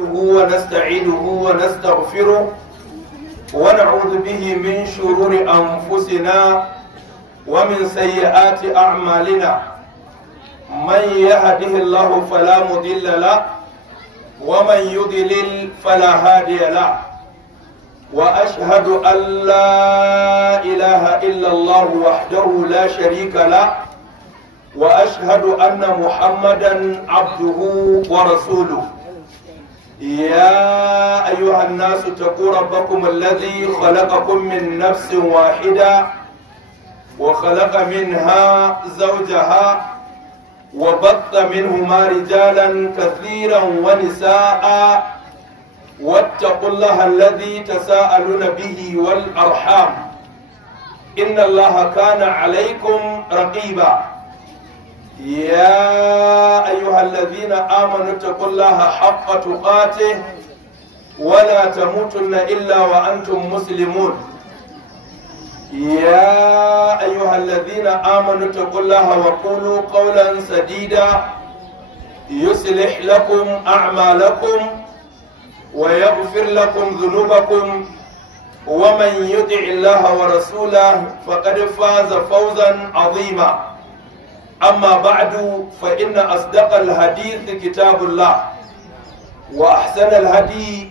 ونستعينه ونستغفره ونعوذ به من شرور أنفسنا ومن سيئات أعمالنا. من يهده الله فلا مضل له ومن يضلل فلا هادي له. وأشهد أن لا إله إلا الله وحده لا شريك له وأشهد أن محمدا عبده ورسوله. يا أيها الناس اتقوا ربكم الذي خلقكم من نفس واحدة وخلق منها زوجها وبث منهما رجالا كثيرا ونساء واتقوا الله الذي تساءلون به والأرحام إن الله كان عليكم رقيبا. يا أيها الذين آمنوا اتقوا الله حق تقاته ولا تموتن إلا وأنتم مسلمون. يا أيها الذين آمنوا اتقوا الله وقولوا قولا سديدا يصلح لكم أعمالكم ويغفر لكم ذنوبكم ومن يطع الله ورسوله فقد فاز فوزا عظيما. أما بعد فإن أصدق الحديث كتاب الله وأحسن الهدي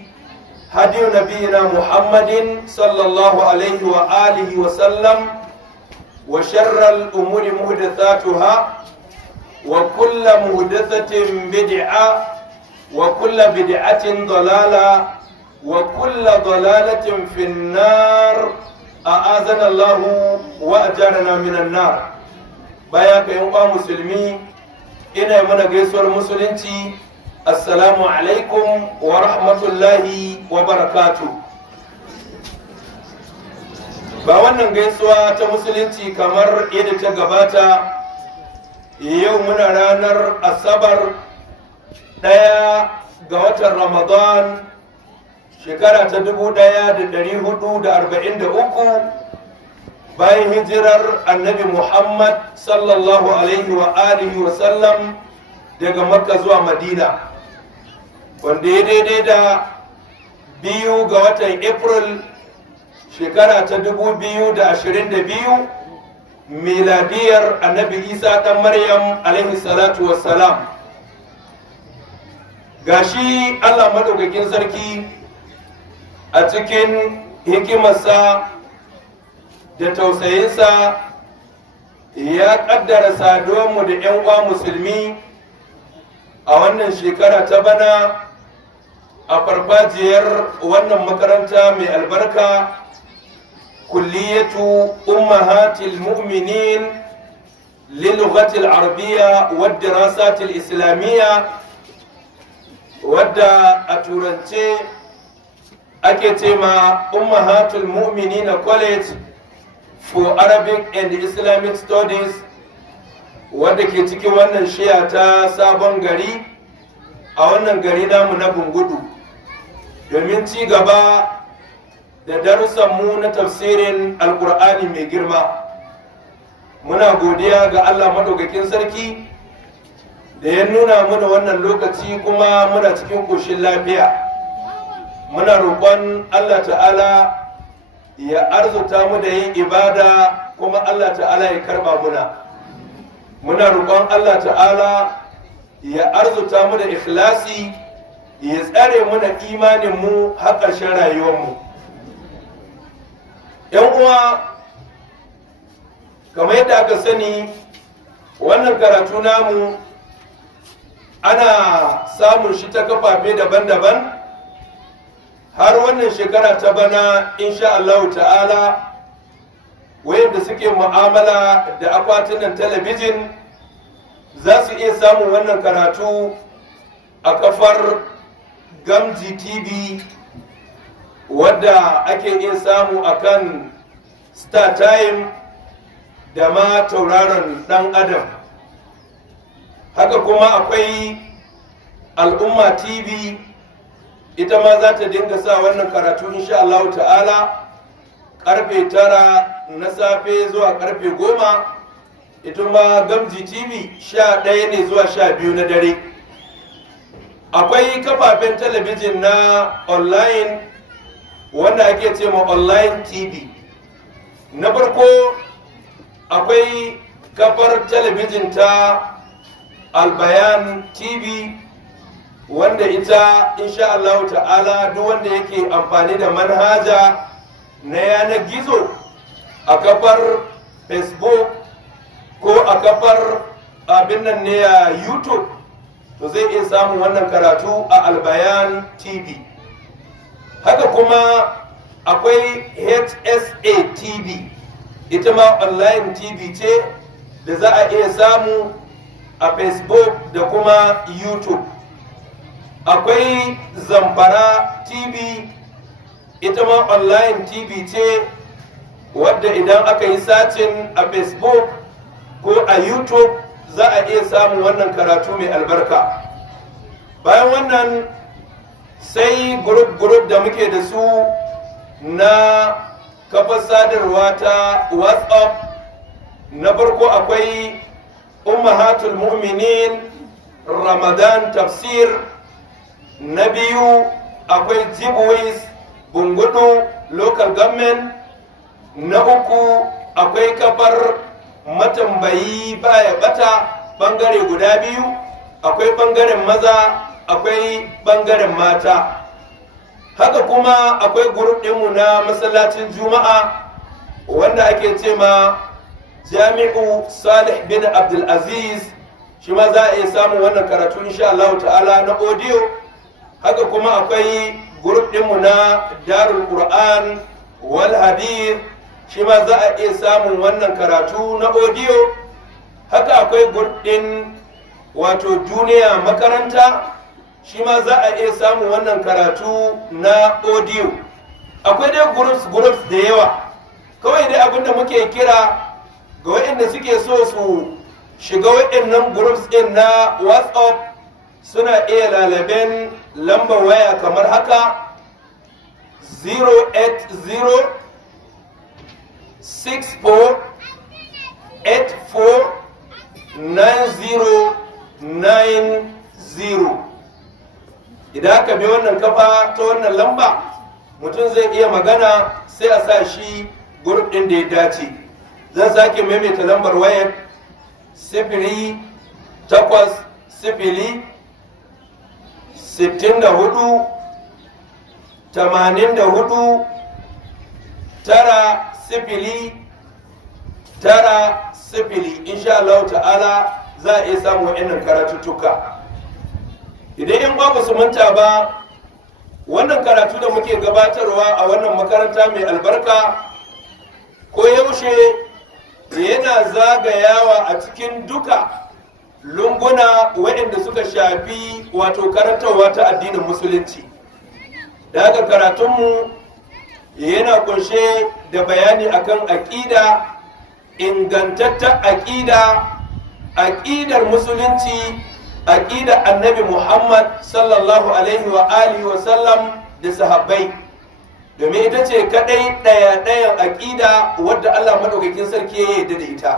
هدي نبينا محمد صلى الله عليه وآله وسلم وشر الأمور محدثاتها وكل محدثة بدعة وكل بدعة ضلالة وكل ضلالة في النار. أعاذنا الله وأجارنا من النار. baya ka yan uwa musulmi, ina mana gaisuwar musulunci, assalamu alaikum wa rahmatullahi wa barakatu. Ba wannan gaisuwa ta musulunci kamar yadda ta gabata, yau muna ranar asabar 1 ga watan Ramadan shekara ta 1443 bayan hijirar annabi Muhammad sallallahu alaihi wa alihi wa sallam daga Makka zuwa Madina, wanda ya daidai da 2 ga watan April shekara ta 2022 miladiyar annabi Isa ɗan Maryam alaihi salatu wassalam. Gashi Allah madaukakin sarki a cikin hikimarsa da tausayinsa ya kaddara saduwanmu da 'yan uwa musulmi a wannan shekara ta bana a farfajiyar wannan makaranta mai albarka, kulliyatu ummahatil mu'minin lilughatil arabiyya wad dirasatil islamiyya, wadda a turance ake ce ma ummahatul mu'minina college for Arabic and Islamic Studies, wadda ke cikin wannan shiya ta Sabon Gari a wannan gari namu na Bungudu, domin ci gaba da darussanmu na tafsirin Alƙur'ani mai girma. Muna godiya ga Allah maɗaukakin sarki da ya nuna mana wannan lokaci kuma muna cikin ƙoshin lafiya. Muna roƙon Allah ta'ala ya arzuta mu da yin ibada kuma Allah ta'ala ya karba muna roƙon Allah ta'ala ya arzuta mu da ikhlasi, ya tsare mu da imanin mu har ƙarshen rayuwar mu. Yan uwa, kamar yadda aka sani, wannan karatu namu ana samun shi ta kafafe daban-daban. Har wannan shekara ta bana insha Allah ta'ala wayanda suke mu'amala da akwatunan talabijin za su iya samun wannan karatu a kafar Gamji TV, wadda ake iya samu akan Star Time da ma tauraron dan Adam. Haka kuma akwai Al'umma TV, ita ma za ta dinga sa wannan karatu insha Allah ta'ala karfe 9 na safe zuwa karfe 10. ita ma Gamji TV 11 ne zuwa 12 na dare. akwai kafafen talabijin na online wanda ake ce ma online tv. Na farko akwai kafar talabijin ta albayan tv wanda ita insha Allah ta'ala duk wanda yake amfani da manhaja na yanar gizo a kafar facebook ko a kafar abin nan ne a youtube to zai iya samun wannan karatu a albayan tv. Haka kuma akwai hsa tv, ita ma online tv ce da za a iya samu a facebook da kuma youtube. Akwai zamfara tv, ita ma online tv ce wadda idan aka yi sacin a facebook ko a youtube za a iya samun wannan karatu mai albarka. Bayan wannan sai group da muke da su na kafar sadarwa ta whatsapp. Na farko akwai ummahatul mu'minin ramadan tafsir, na biyu akwai jibwis bungudu local government, na uku akwai kafar matambayi baya bata bangare guda biyu, akwai bangaren maza akwai bangaren mata. Haka kuma akwai group ɗinmu na masallacin juma'a wanda ake ce ma jami'u salih bin abdulaziz, shi ma za a iya samun wannan karatu insha Allah ta'ala na audio. Haka kuma akwai group ɗinmu na darul qur'an wal hadith, shi ma za a iya samun wannan karatu na audio. Haka akwai group ɗin wato duniya makaranta, shi ma za a iya samun wannan karatu na audio. Akwai dai groups da yawa, kawai dai abinda muke kira ga waɗanda suke so su shiga waɗannan groups ɗin na whatsapp suna iya lalaben lambar waya kamar haka 080 64 84 9090. Idan aka bi wannan kafa ta wannan lamba mutum zai iya magana sai a sa shi group ɗin da ya dace. Zan sake maimaita lambar wayar 0800 64 84 900. Insha Allah ta'ala za a iya samun wa'annan karatuttuka. Idan in ba su manta ba, wannan karatu da muke gabatarwa a wannan makaranta mai albarka ko yaushe yana zagayawa a cikin duka lunguna waɗanda suka shafi wato karantarwa ta addinin musulunci. Da haka karatunmu yana kunshe da bayani akan aƙida, ingantattar aƙidar musulunci, aƙidar annabi Muhammad sallallahu alaihi wa alihi wa sallam da sahabbai, domin ita ce kadai ɗayan aƙida wadda Allah madaukakin sarki ya yarda da ita.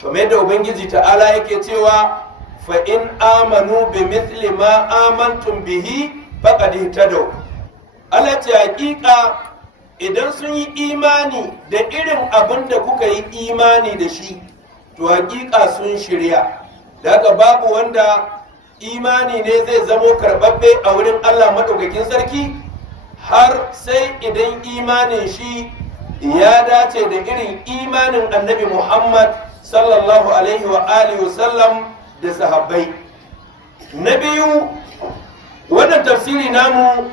Kamar yadda Ubangiji ta'ala yake cewa fa in amanu bi mithli ma amantum bihi faqad ihtadaw. Allah ce haƙiƙa idan sun yi imani da irin abin da kuka yi imani da shi to haƙiƙa sun shirya. Da haka babu wanda imani ne zai zamo karɓaɓɓe a wurin Allah madaukakin sarki har sai idan imanin shi ya dace da irin imanin annabi Muhammad sallallahu alaihi wa alihi wasallam da sahabbai. Na biyu, wannan tafsiri namu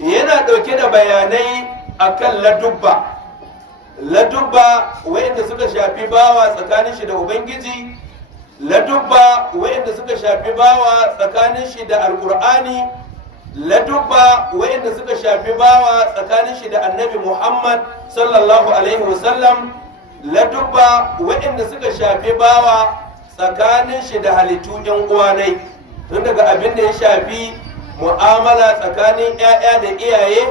yana ɗauke da bayanai akan ladubba wayanda suka shafi bawa tsakanin shi da ubangiji, ladubba wayanda suka shafi bawa tsakanin shi da alqur'ani, ladubba wayanda suka shafi bawa tsakanin shi da annabi Muhammad sallallahu alaihi wasallam, ladubba wayanda suka shafi bawa tsakanin shi da halittu ɗan uwanai, tun daga abin da ya shafi mu'amala tsakanin 'ya'ya da iyaye,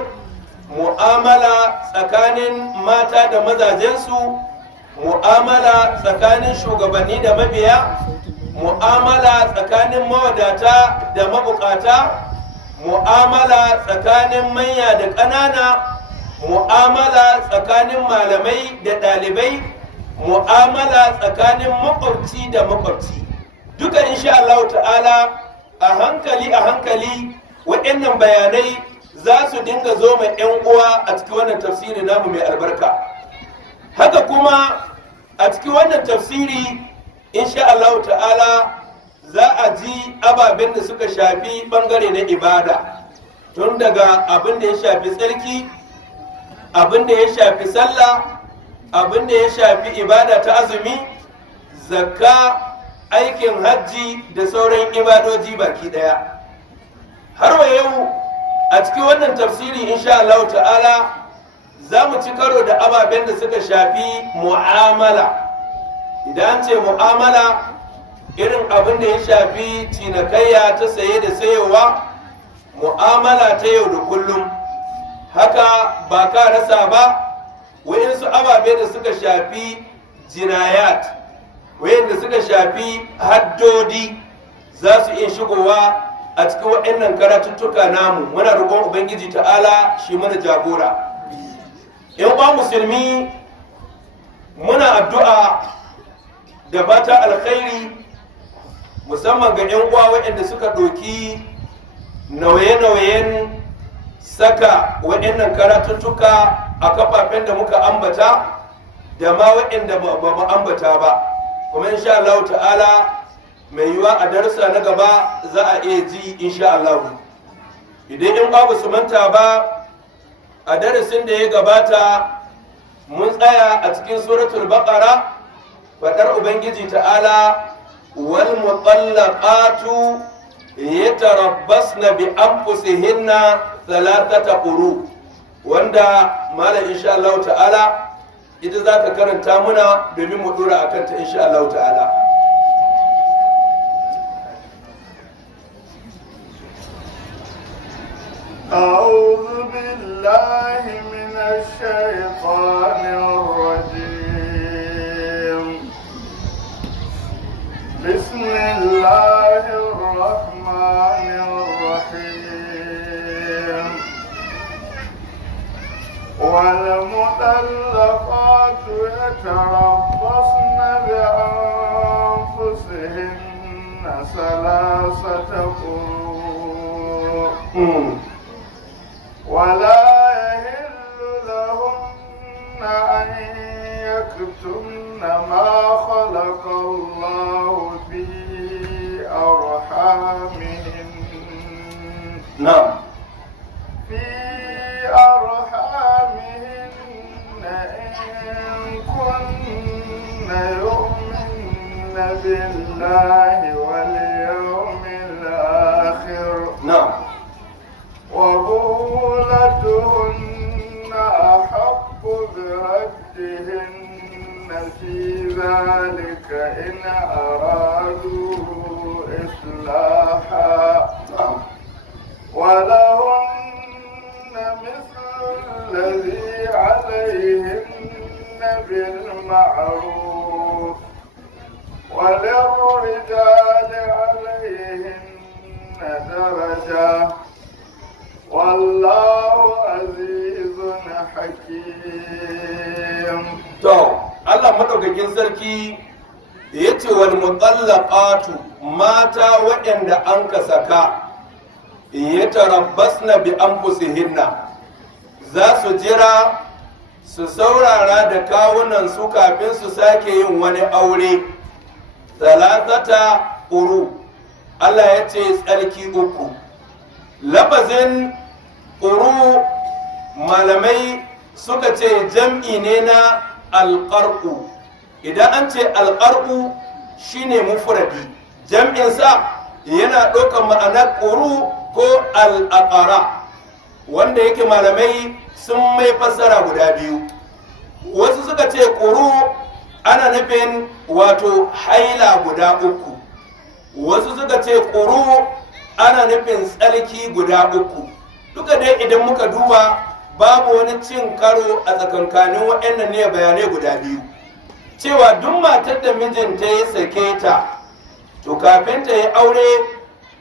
mu'amala tsakanin mata da mazajensu, mu'amala tsakanin shugabanni da mabiya, mu'amala tsakanin mawadata da mabukata, mu'amala tsakanin manya da ƙanana, mu'amala tsakanin malamai da ɗalibai, mu'amala tsakanin makwabci da makwabci. Duka insha Allah ta'ala a hankali waɗannan bayanai za su dinga zo mai 'yan uwa a cikin wannan tafsiri namu mai albarka. Haka kuma a cikin wannan tafsiri insha Allah ta'ala za a ji ababen da suka shafi bangare na ibada, tun daga abin da ya shafi tsarki, abin da ya shafi sallah, abin da ya shafi ibada ta azumi, zakka, aikin hajji da sauran ibadoji baki daya. Har wa yau a cikin wannan tafsiri insha Allah ta'ala za mu ci karo da ababen da suka shafi mu'amala. Idan ce mu'amala, irin abin da ya shafi cinikayya ta saye da sayowa, mu'amala ta yau da kullum, haka ba ka rasa ba wayansu ababe da suka shafi jinayat, wayanda suka shafi haddodi za su iya shigowa a cikin waɗannan karatuttuka namu. Muna roƙon ubangiji ta'ala shi mana jagora. yan uwa musulmi, muna addu'a da fata alkhairi musamman ga 'yan uwa waɗanda suka ɗauki nauye-nauyen saka waɗannan karatuttuka a kafafen da muka ambata da ma waɗanda ba mu ambata ba. Kuma insha Allah ta'ala mai yiwa a darussa na gaba za a iya ji insha Allah. Idan 'yan uwa ba su manta ba, a darasin da ya gabata mun tsaya a cikin suratul baqara, faɗar ubangiji ta'ala wal mutallaqatu yatarabbasna bi anfusihinna thalathata quru, wanda malam insha Allah ta'ala ita zaka karanta muna domin mu dora akan ta insha Allah ta'ala. أعوذ بالله من الشيطان الرجيم. بسم الله الرحمن الرحيم. والمطلقات يتربصن بأنفسهن ثلاثة قروء ولا يحل لهن أن يكتمن ما خلق الله في أرحامهن. نعم. في أرحامهن إن كن يؤمن بالله واليوم الآخر. نعم. وبولتهن أحق بردهن في ذلك إن أرادوا إصلاحا ولهن مثل الذي عليهن بالمعروف وللرجال عليهن درجة والله عزيز حكيم. To, Allah madaukakin sarki ya ce wal mutallaqatu, mata waɗanda an ka saka yatarabbasna bi anfusihinna, za su jira su saurara da kawunan su kafin su sake yin wani aure. Salatata quru, Allah ya ce tsarki uku. Lafazin quru malamai suka ce jam'i ne na alƙar'u. Idan an ce alƙar'u shine mufradi, jam'insa yana ɗaukar ma'anar ƙuru ko al'aƙara, wanda yake malamai sun mai fassara guda biyu. Wasu suka ce ƙuru ana nufin wato haila guda uku, wasu suka ce ƙuru ana nufin tsarki guda uku. Duka dai idan muka duba babu wani cin karo a tsakankanin waɗannan ne bayanai guda biyu, cewa duk matar da mijinta ya sake ta to kafin ta yi aure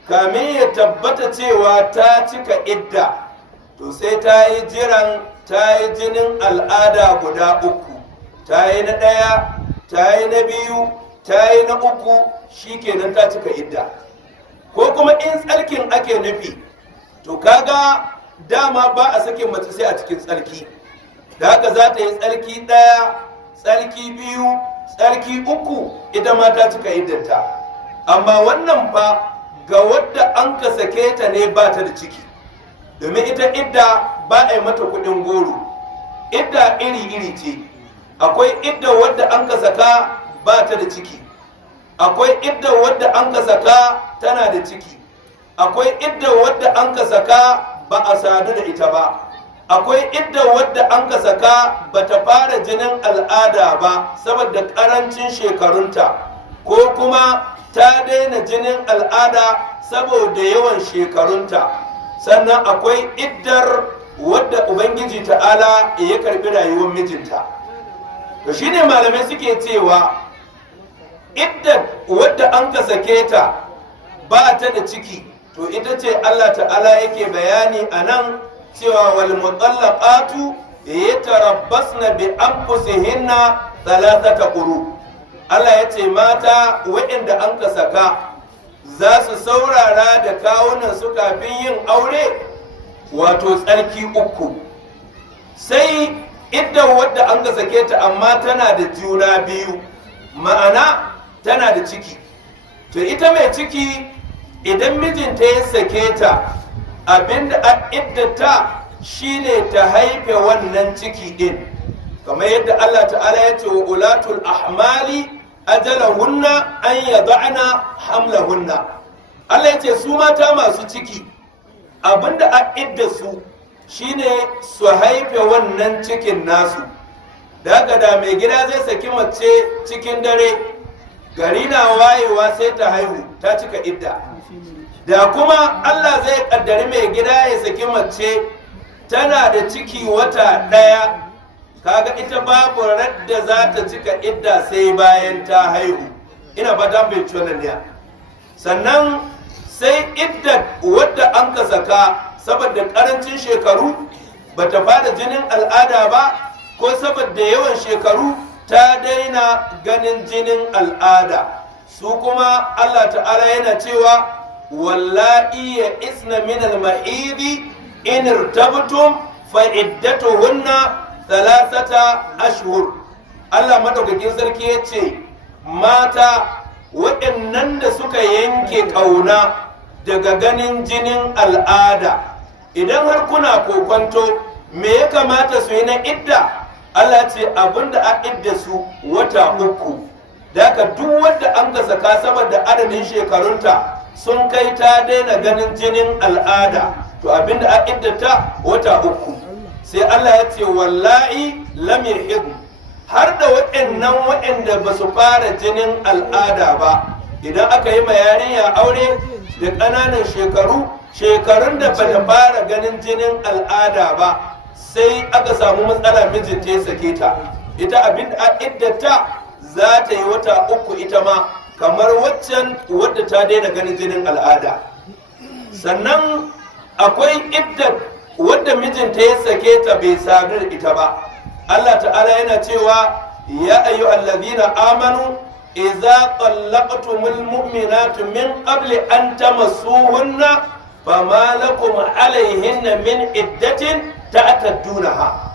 kamin ya tabbata cewa ta cika idda to sai ta yi jiran ta yi jinin al'ada guda uku, ta yi na ɗaya, ta yi na biyu, ta yi na uku, shikenan ta cika idda. Ko kuma in tsarkin ake nufi to kaga dama ba a sakin mace sai a cikin tsarki, da haka za ta yi tsarki ɗaya, tsarki biyu, tsarki uku, ita ma ta cika iddanta. Amma wannan fa ga wadda an ka sake ta ne ba ta da ciki, domin ita idda ba a yi mata kuɗin goro. Idda iri-iri ce, akwai idda wadda an ka saka ba ta da ciki, akwai idda wadda an ka saka tana da ciki, akwai idda wadda an ka saka ba a sadu da ita ba, akwai idda wadda an ka saka ba ta fara jinin al'ada ba saboda ƙarancin shekarunta, ko kuma ta daina jinin al'ada saboda yawan shekarunta. Sannan akwai iddar wadda ubangiji ta'ala ya karbi rayuwar mijinta. To shine malamai suke cewa iddar wadda an ka sake ta ba ta da ciki, to ita ce Allah ta'ala yake bayani a nan cewa wal mutallaqatu yatarabbasna bi anfusihinna thalathata quru. Allah ya ce mata waɗanda an ka saka za su saurara da kawunan su kafin yin aure, wato tsarki uku. Sai idan wadda an ka sake ta amma tana da juna biyu, ma'ana tana da ciki, to ita mai ciki idan mijinta ya sake ta, abinda a iddata shine ta haife wannan ciki din, kamar yadda Allah ta'ala ya ce wa ulatul ahmali ajalahunna an yada'na hamlahunna. Allah ya ce su mata masu ciki abinda a idda su shine su haife wannan cikin nasu. Daga da mai gida zai saki mace cikin dare, gari na wayewa sai ta haihu, ta cika idda. Da kuma Allah zai kaddari mai gida ya saki mace tana da ciki wata ɗaya, kaga ita babu radda za ta cika idda sai bayan ta haihu. Ina ba ta bai wannan ne. Sannan sai idda wadda an ka saka saboda karancin shekaru bata fara jinin al'ada ba, ko saboda yawan shekaru ta daina ganin jinin al'ada. Su kuma Allah ta'ala yana cewa wallahi ya isna min al-mahidi in irtabtum fa iddatuhunna thalathata ashhur. Allah madaukakin sarki ya ce mata waɗannan da suka yanke ƙauna daga ganin jinin al'ada, idan har kuna kokonto me ya kamata su yi na idda, Allah ce abinda a idda su wata uku. Da ka duk wadda an ka saka saboda adadin shekarunta sun kai ta daina ganin jinin al'ada, to abinda a iddata wata uku. Sai Allah ya ce wallahi lam yahid, har da waɗanda ba su fara jinin al'ada ba, idan aka yi ma yarinya aure da ƙananan shekarun da ba ta fara ganin jinin al'ada ba, sai aka samu matsala mijinta ya sake ta, ita abin a iddata za ta yi wata uku ita ma, kamar waccan wadda ta daina ganin jinin al'ada. Sannan akwai iddat wadda mijinta ya sake ta bai sadu da ita ba. Allah ta'ala yana cewa ya ayyuhallazina amanu idza tallaqtumul mu'minatu min qabli an tamassuhunna fama lakum alaihinna min iddatin ta'taddunaha.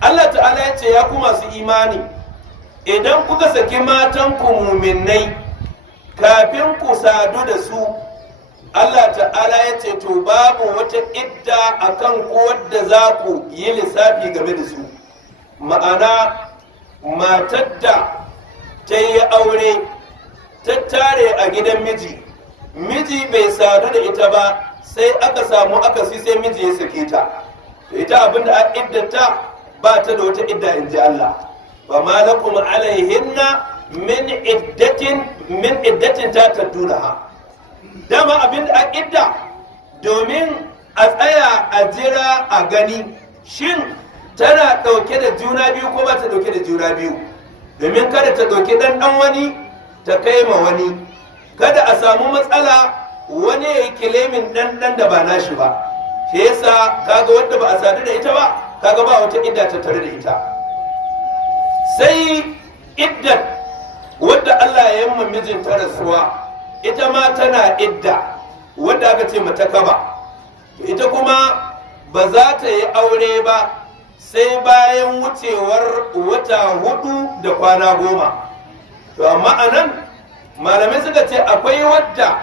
Allah ta'ala ya ce ya ku masu imani, idan kuka saki matan ku mu'minnai kafin ku sadu da su, Allah ta'ala ya ce to babu wata idda akan ku wadda za ku yi lissafi game da su. Ma'ana matar da ta yi aure ta tare a gidan miji bai sadu da ita ba, sai aka samu akasi sai miji ya sake ta, ita abinda a iddata ba ta da wata idda in ji Allah. ba ma lakum alaihinna min iddatin ta taddunaha. Dama abinda a idda domin a tsaya a jira a gani shin tana ɗauke da juna biyu ko ba ta ɗauke da juna biyu, domin kada ta ɗauki ɗan wani ta kai ma wani, kada a samu matsala wani ya yi kilemin ɗanɗan da ba nashi ba. Shi yasa kaga wadda ba a sadu da ita ba, kaga ba wata idda ta tare da ita. Sai iddat wadda Allah ya yamma mijinta rasuwa, ita ma tana idda wadda aka ce mata kaba. Ita kuma ba za ta yi aure ba sai bayan wucewar wata 4 da kwana 10. To amma anan malamai suka ce akwai wadda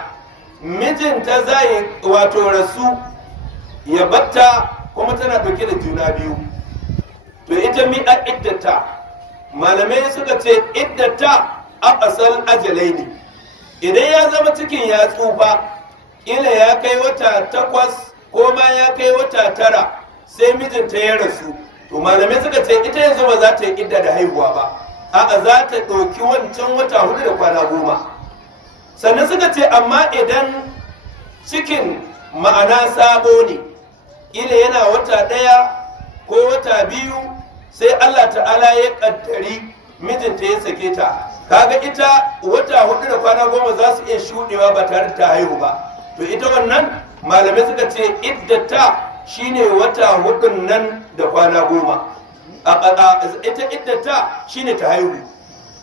mijinta zai wato rasu ya batta kuma tana dauke da juna biyu. To ita mi a iddata, malamai suka ce iddata a asal ajalai ne. Idan ya zama cikin ya tsufa, ila ya kai wata 8 ko ma ya kai wata 9 sai mijinta ya rasu, to malamai suka ce ita yanzu ba za ta yi idda da haihuwa ba, a'a za ta ɗauki wancan wata 4 da kwana 10. Sannan suka ce amma idan cikin ma'ana sabo ne, ila yana wata 1 ko wata 2 sai Allah ta'ala ya ƙaddari mijinta ya sake ta, kaga ita wata 4 da kwana 10 za su iya shuɗewa ba tare da ta haihu ba. To ita wannan malamai suka ce iddata shine wata 4 nan da kwana 10. Ita iddata shine ta haihu,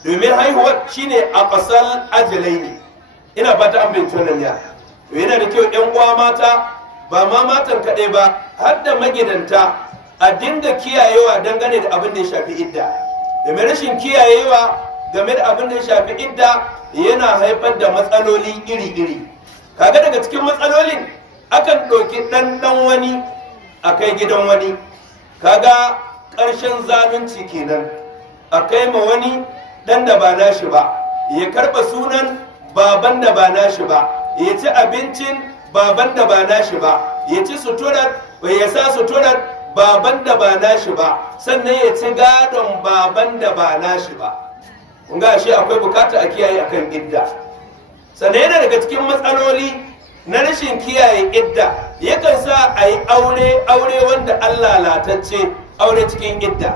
domin haihuwar shine a ƙasar ajalai ne. Ina fata an binci wannan ya. To yana da kyau 'yan uwa mata, ba ma matan kaɗai ba, har da magidanta a dinga kiyayewa dangane da abin da ya shafi idda. Domin rashin kiyayewa game da abin da ya shafi idda yana haifar da matsaloli iri-iri. Kaga daga cikin matsalolin akan ɗauki ɗanɗan wani a kai gidan wani, kaga ƙarshen zalunci kenan. A kai ma wani ɗan da ba nashi ba, ya karɓa sunan baban da ba nashi ba, ya ci abincin baban da ba nashi ba, ya ci suturar, ya sa suturar baban da ba nashi ba, sannan ya ci gadon baban da ba nashi ba. Kun ga shi akwai bukata a kiyaye akan idda. Sannan yana daga cikin matsaloli na rashin kiyaye idda, yakan sa a yi aure wanda Allah latacce, aure cikin idda.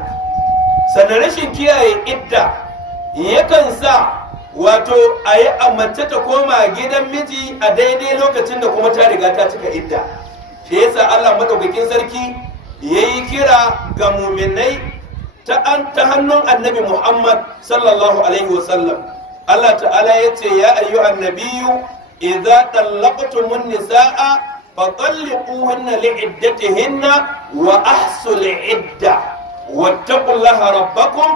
Sannan rashin kiyaye idda yakan sa wato a yi mace ta koma gidan miji a daidai lokacin da kuma ta riga ta cika idda. Shi yasa Allah madaukakin sarki ya yi kira ga muminai ta hannun annabi Muhammad sallallahu alaihi wasallam. Allah ta'ala ya ce ya ayyuhan nabiyyu idza tallaqtumun nisaa fatalliquhunna li'iddatihinna wa ahsul idda wattaqullaha rabbakum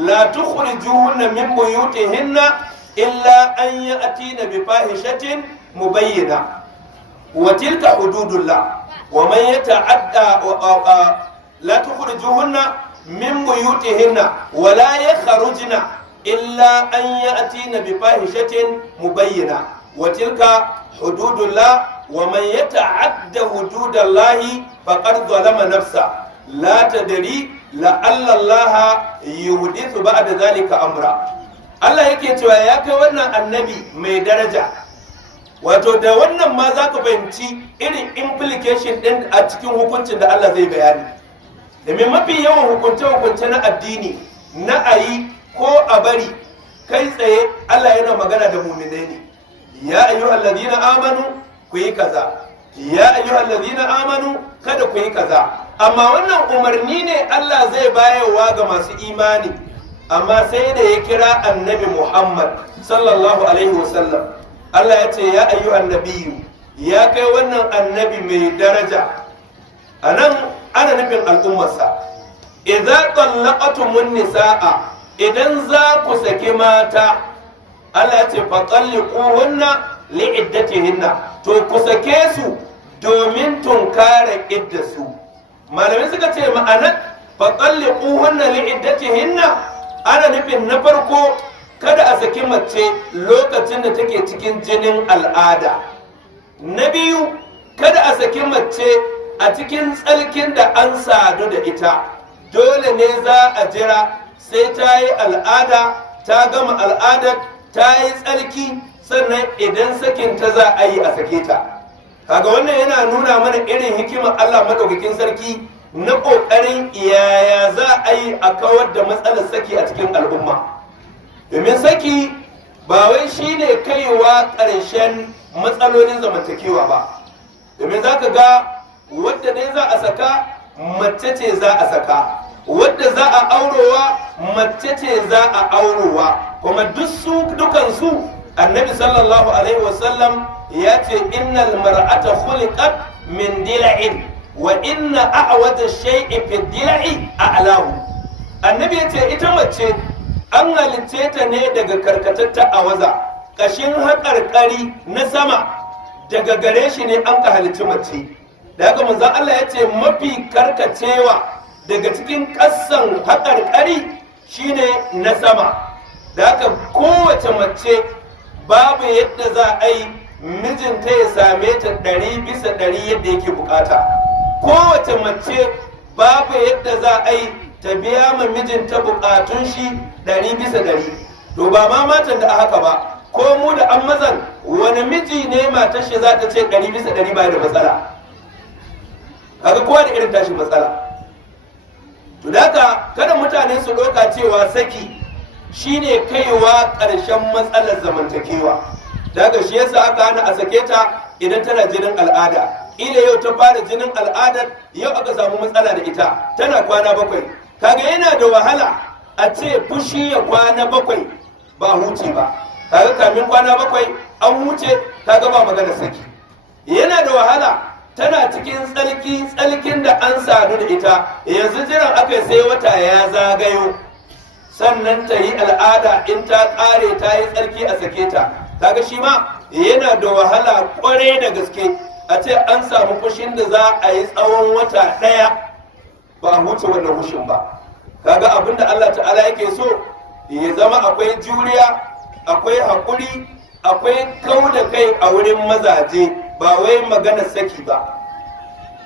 la tukhrijuhunna min buyutihinna illa an ya'tina bifahishatin mubayyinah wa tilka hududullah wa man yata'adda la tukhrijuhunna min buyutihinna wa la yakhrujna illa an ya'tina bifahishatin mubayyinah wa tilka hududullah wa man yata'adda hududallahi faqad zalama nafsa la tadri la'alla Allah yuhdithu ba'da zalika amra. Allah yake cewa ya kai wannan annabi mai daraja, wato da wannan ma za ka fahimci irin implication ɗin a cikin hukuncin da Allah zai bayani. Domin mafi yawan hukunce-hukunce na addini na a yi ko a bari kai tsaye Allah yana magana da muminai ne. Ya ayyuhal ladina amanu ku yi kaza, ya ayyuhal ladina amanu kada ku yi kaza. Amma wannan umarni ne Allah zai bayarwa ga masu imani, amma sai da ya kira annabi Muhammad sallallahu alaihi wasallam. Allah ya ce ya ayyuhan nabiyyu, ya kai wannan annabi mai daraja. Anan ana nufin al'ummarsa. Idza tallaqatumun nisaa, idan za ku saki mata, Allah ya ce fatalliquhunna li'iddatihinna, to ku sake su domin tunkara iddasu. Malamai suka ce ma'anar fatalliquhunna li'iddatihinna ana nufin na farko kada a saki mace lokacin da take cikin jinin al'ada. Na biyu, kada a saki mace a cikin tsalkin da an sadu da ita, dole ne za a jira sai ta yi al'ada, ta gama al'adar, ta yi tsalki, sannan idan sakinta za a yi a sake ta. Kaga wannan yana nuna mana irin hikimar Allah madaukakin sarki na ƙoƙarin yaya za a yi a kawar da matsalar saki a cikin al'umma. Domin saki ba wai shine kaiwa ƙarshen matsalolin zamantakewa ba. Domin za ka ga wadda ne za a saka mace ce za a saka, wadda za a aurowa mace ce za a aurowa, kuma dukansu annabi sallallahu alaihi wasallam ya ce innal mar'ata khuliqat min dila'in wa inna a'wada shay'i fi dila'i a'lahu. Annabi ya ce ita mace an halicce ta ne daga karkatatta a waza, kashin haƙarƙari na sama daga gare shi ne an ka halicci mace. Da haka manzon Allah ya ce mafi karkacewa daga cikin ƙasan haƙarƙari shine na sama. Da haka kowace mace babu yadda za a yi mijinta ya same ta 100% yadda yake bukata. Kowace mace babu yadda za a yi ta biya ma mijinta bukatun shi 100%. To ba ma matan da haka ba, ko mu da an mazan wani miji ne matar shi za ta ce 100% ba da matsala. Kaga kowa da irin tashi matsala. To da haka kada mutane su ɗauka cewa saki shine kaiwa ƙarshen matsalar zamantakewa. Daga shi yasa aka hana a sake ta idan tana jinin al'ada. Ila yau ta fara jinin al'adar, yau aka samu matsala da ita, tana kwana 7. Kaga yana da wahala a ce fushi ya kwana 7 ba huce ba. Kaga kamin kwana 7 an huce, kaga ba magana saki. Yana da wahala tana cikin tsalkin da an sadu da ita, yanzu jiran aka sai wata ya zagayo, sannan ta yi al'ada, in ta ƙare ta yi tsarki a sake ta. Kaga shi ma yana da wahala ƙwarai da gaske a ce an samu fushin da za a yi tsawon wata ɗaya ba a huce wannan fushin ba. Kaga abin da Allah ta'ala yake so ya zama akwai juriya, akwai haƙuri, akwai kau da kai a wurin mazaje, ba wai magana saki ba.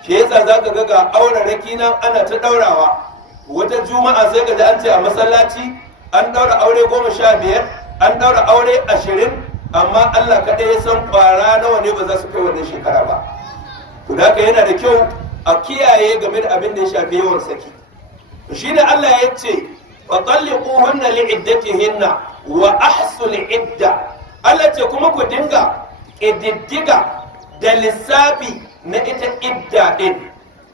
Shi yasa za ka ga auraraki nan ana ta ɗaurawa. Wata juma'a sai ga an ce a masallaci an ɗaura aure 15, an ɗaura aure 20, amma Allah kaɗai ya san ƙwara nawa ne ba za su kai wannan shekara ba. To da yana da kyau a kiyaye game da abin da ya shafi yawan saki. Shi da Allah ya ce fa talliquhunna li'iddatihinna wa ahsul idda. Allah ce kuma ku dinga ƙididdiga da lissafi na ita idda din.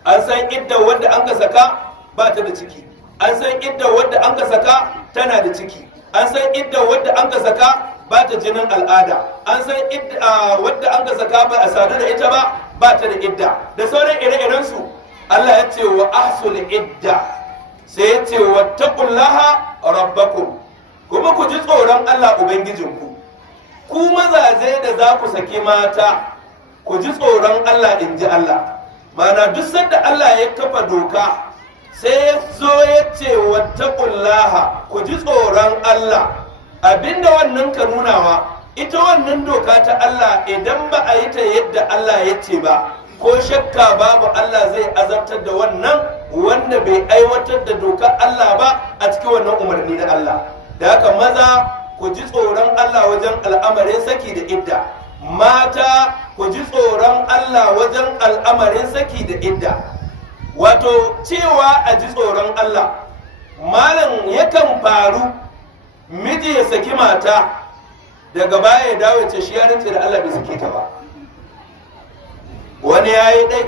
An san idda wanda an ka saka ba ta da ciki, an san idda wadda an ka saka tana da ciki, an san idda wadda an ka saka ba ta jinin al'ada, an san idda wadda an ka saka ba a sadu da ita ba ta da idda, da sauran ire-iren su. Allah ya ce wa ahsul idda, sai ya ce wattaqullaha rabbakum, kuma ku ji tsoron Allah ubangijinku. Ku mazaje da za ku saki mata, ku ji tsoron Allah in ji Allah. Mana duk sanda Allah ya kafa doka, sai ya zo ya ce wattaqullaha, ku ji tsoron Allah. Abinda wannan ka nunawa, ita wannan doka ta Allah idan ba a yi ta yadda Allah ya ce ba, ko shakka babu Allah zai azabtar da wannan wanda bai aiwatar da dokar Allah ba a cikin wannan umarni na Allah. Da haka maza ku ji tsoron Allah wajen al'amarin saki da idda, mata ku ji tsoron Allah wajen al'amarin saki da idda. Wato cewa a ji tsoron Allah, malam yakan faru miji ya saki mata daga baya ya dawo ce shi ya rince da Allah bai sake ta ba. Wani ya yi ɗai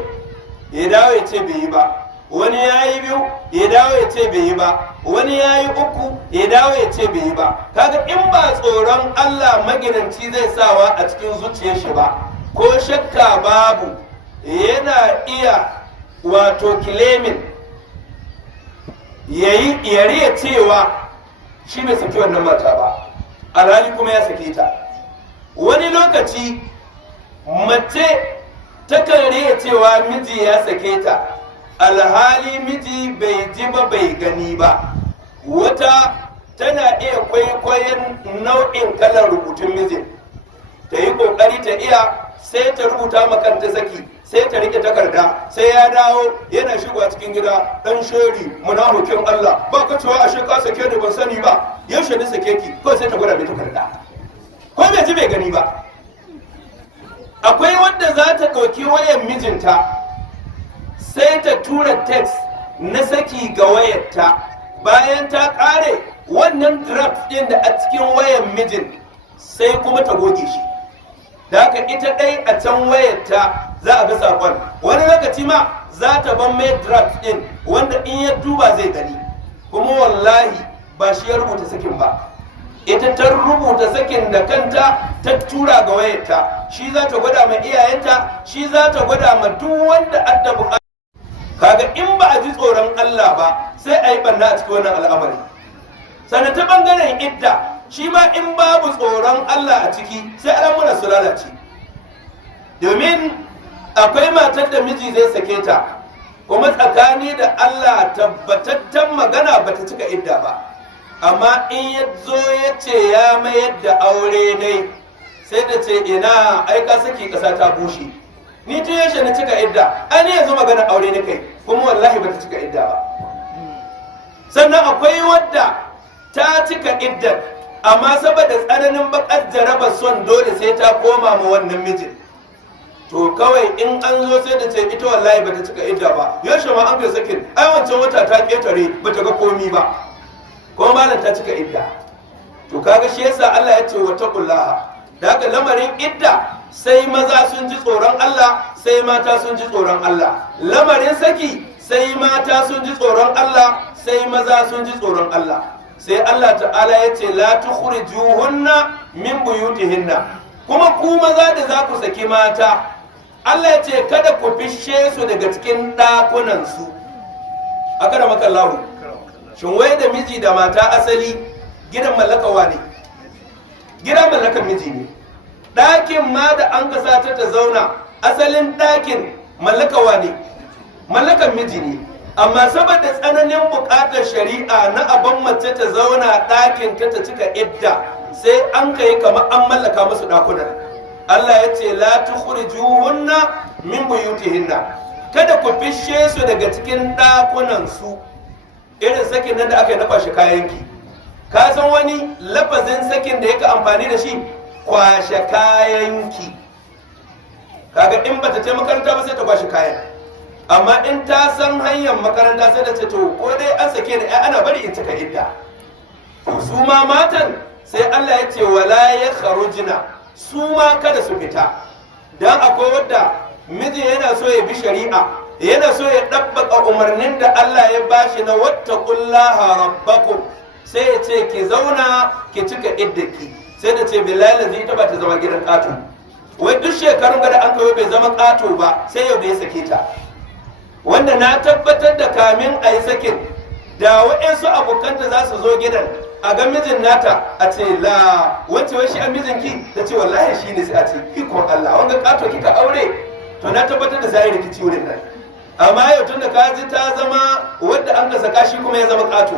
ya dawo ya ce bai yi ba, wani ya yi biyu ya dawo ya ce bai yi ba, wani ya yi uku ya dawo ya ce bai yi ba. Kaga in ba tsoron Allah maginanci zai sawa a cikin zuciyar shi ba, ko shakka babu yana iya wato kilemin ya riya cewa shi bai saki wannan mata ba, alhali kuma ya sake ta. Wani lokaci mace takan riya cewa miji ya sake ta, alhali miji bai ji ba bai gani ba. Wata tana iya kwaikwayon nau'in kalar rubutun mijin, ta yi kokari ta iya, sai ta rubuta makanta saki, sai ta rike takarda, sai ya dawo yana shigowa cikin gida, dan sheri munafikin Allah, ba ka cewa ashe ka sake ni ban sani ba, yaushe ni sake ki, ko sai ta gwada mai takarda, ko bai ji bai gani ba. Akwai wanda za ta ɗauki wayan mijinta, sai ta tura text na saki ga wayarta, bayan ta ƙare wannan draft ɗin da a cikin wayan mijin sai kuma ta goge shi. Da haka ita ɗai a can wayarta za a ga saƙon, wani lokaci ma za ta ban mai draft ɗin wanda in ya duba zai gani, kuma wallahi ba shi ya rubuta sakin ba, ita ta rubuta sakin da kanta ta tura ga wayarta, shi za ta gwada ma iyayenta, shi za ta gwada ma duk wanda adda buƙata. Kaga in ba a ji tsoron Allah ba sai a yi ɓanna a cikin wannan al'amari. Sannan ta ɓangaren idda shi ma in babu tsoron Allah a ciki sai al'amura su lalace, domin akwai matar da miji zai sake ta kuma tsakani da Allah tabbatattan magana bata cika idda ba, amma in ya zo ya ce ya mayar da aure ne sai da ce ina aika saki ƙasa ta bushe, ni tun yaushe na cika idda, ai ni yanzu magana aure ne kai, kuma wallahi bata cika idda ba. Sannan akwai wadda ta cika iddan amma saboda tsananin bakar jaraba son dole sai ta koma ma wannan mijin, to kawai in an zo sai da ce ita wallahi bata cika idda ba, yaushe ma an kai sakin, ai wancan wata ta ketare bata ga komi ba, kuma malam ta cika idda. To kaga shi yasa Allah ya ce wa taqullaha, da haka lamarin idda sai maza sun ji tsoron Allah, sai mata sun ji tsoron Allah. Lamarin saki sai mata sun ji tsoron Allah, sai maza sun ji tsoron Allah. Sai Allah ta'ala ya ce la tukhrijuhunna min buyutihinna, kuma ku maza da za ku saki mata, Allah ya ce kada ku fishe su daga cikin ɗakunan su. Akara maka Allahu, shin wai da miji da mata asali gidan mallakawa ne? Gidan mallakan miji ne. Ɗakin ma da an kasa ta zauna asalin ɗakin mallakawa ne, mallakan miji ne. Amma saboda tsananin buƙatar shari'a na abin mace ta zauna ɗakin ta cika idda, sai an kai kamar an mallaka musu ɗakunan. Allah ya ce la tukhrijuhunna min buyutihinna, kada ku fishe su daga cikin ɗakunan su. Irin sakin nan da aka yi na kwashe kayanki, ka san wani lafazin sakin da yake amfani da shi, kwashe kayanki. Kaga in bata ce makaranta ba sai ta kwashe kayan, amma in ta san hanyar makaranta sai da ce to ko dai an sake ni ana bari in cika idda. To su ma matan sai Allah ya ce wala ya kharujna, su ma kada su fita, dan akwai wadda miji yana so ya bi shari'a, yana so ya dabbaka umarnin da Allah ya bashi na wattaqullaha rabbakum, sai ya ce ki zauna ki cika iddaki, sai da ce billahi lazi ta ba ta zama gidan ƙato, wai duk shekarun gada an kawo bai zama ƙato ba sai yau da ya sake ta, wanda na tabbatar da kamin a yi sakin da waɗansu abokanta za su zo gidan a ga mijin nata a ce la wacce wai shi an mijinki, ta ce wallahi shi ne, sai a ce ikon Allah wanda ƙato kika aure, to na tabbatar da sai rikici wurin nan. Amma yau tun da ka ji ta zama wadda an ka saka shi kuma ya zama ƙato,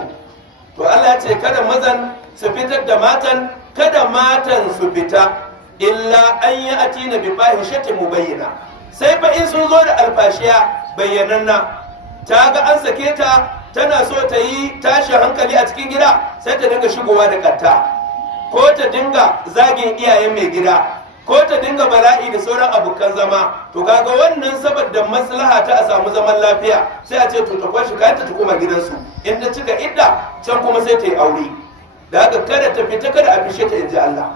to Allah ya ce kada mazan su fitar da matan, kada matan su fita illa an yi atina bi fahishatin mubayyana, sai fa in sun zo da alfashiya bayyananna, ta ga an sake ta tana so ta yi tashin hankali a cikin gida, sai ta dinga shigowa da katta, ko ta dinga zagin iyayen mai gida, ko ta dinga bala'i da sauran abokan zama. To kaga wannan saboda maslaha ta a samu zaman lafiya, sai a ce to ta kwashi kayanta ta koma gidansu, in ta cika idda can kuma sai ta yi aure. Da haka kada ta fita, kada a fishe ta, inji Allah.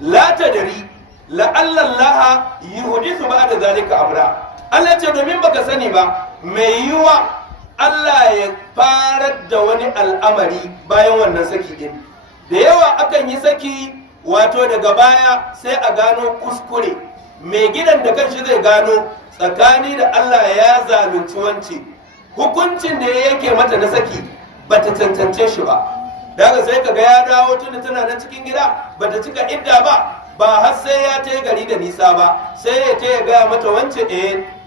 La tadri la'alla Allah yuhdithu ba'da zalika amra. Allah ce domin baka sani ba, mai yiwa Allah ya farar da wani al'amari bayan wannan saki din. Da yawa akan yi saki wato daga baya sai a gano kuskure, mai gidan da kanshi zai gano tsakani da Allah ya zalunci wance, hukuncin da ya yanke mata na saki bata cancance shi ba. Daga sai kaga ya dawo tunda tana nan cikin gida bata cika idda ba har sai ya ta gari da nisa ba, sai ya ta ya gaya mata wance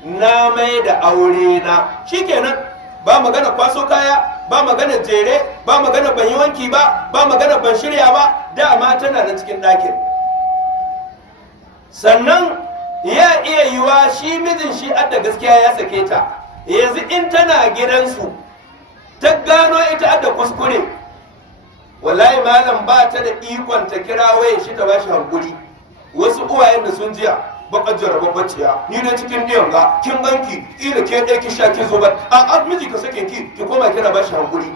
na mai da aure na, shikenan ba magana kwaso kaya, ba magana jere, ba magana ban yi wanki ba magana ban shirya ba, dama tana nan cikin ɗakin. Sannan ya iya yiwa shi mijin shi adda gaskiya ya sake ta, yanzu in tana gidansu ta gano ita adda kuskure, wallahi malam ba ta da ikon ta kira waye shi ta bashi hankuri. Wasu uwayen da sun jiya bakar jarababbaciya, ni da cikin diyan ga kin banki ila ke ɗaya ki sha ki zo ba a miji ka sake ki koma kira bashi hankuri.